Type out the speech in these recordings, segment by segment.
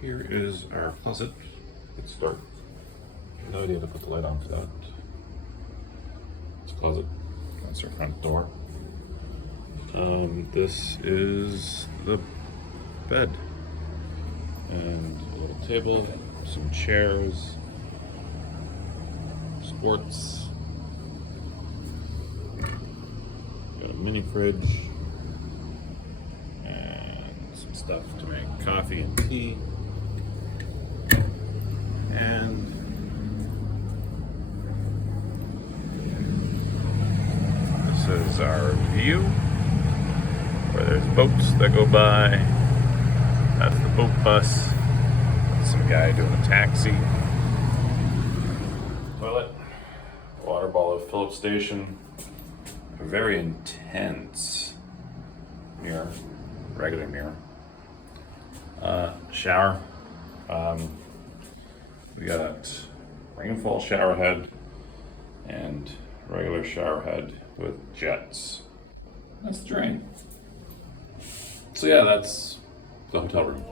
Here is our closet. It's dark. No idea to put the light on for that. It's a closet. That's our front door. This is the bed. And a little table, some chairs, sports. Got a mini fridge. And some stuff to make coffee and tea. And this is our view, where there's boats that go by. That's the boat bus. Some guy doing a taxi. Toilet. Water bottle at Phillips Station. A very intense mirror. Regular mirror. Shower. We got rainfall shower head and regular shower head with jets. That's the drain. So yeah, that's the hotel room.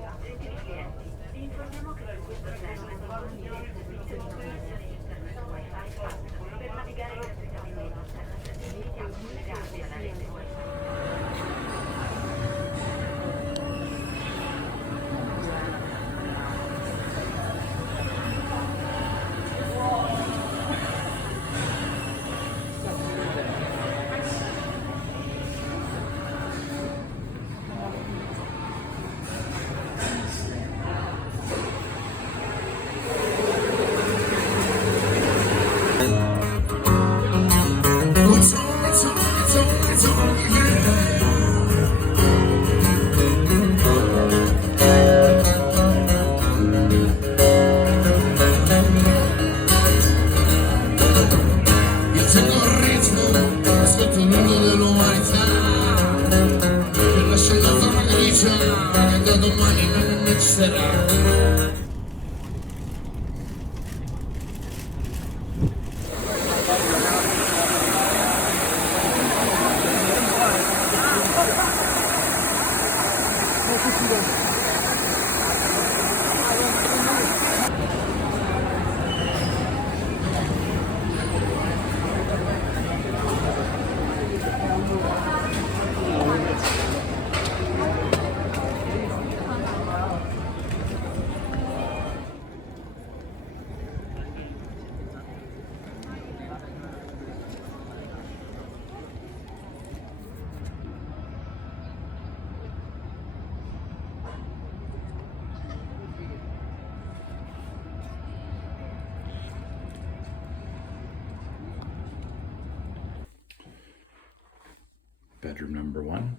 Bedroom number 1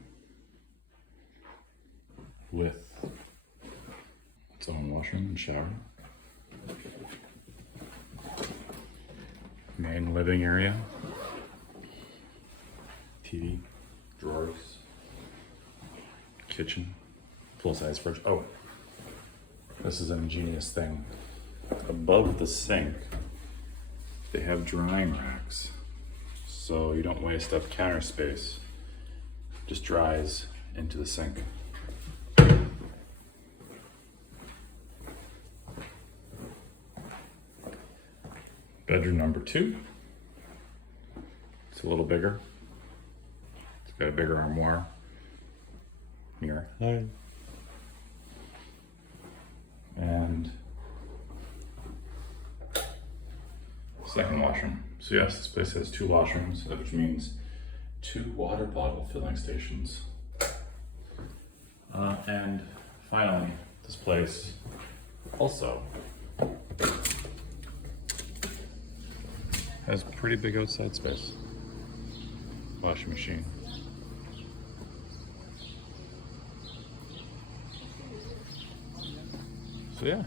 with its own washroom and shower. Main living area. TV, drawers, kitchen, full-size fridge. Oh, this is an ingenious thing. Above the sink, they have drying racks, so you don't waste up counter space. Just dries into the sink. Bedroom number 2. It's a little bigger. It's got a bigger armoire. Mirror. Hi. And second washroom. So yes, this place has 2 washrooms, which means 2 water bottle filling stations. And finally, this place also has pretty big outside space. Washing machine. So yeah.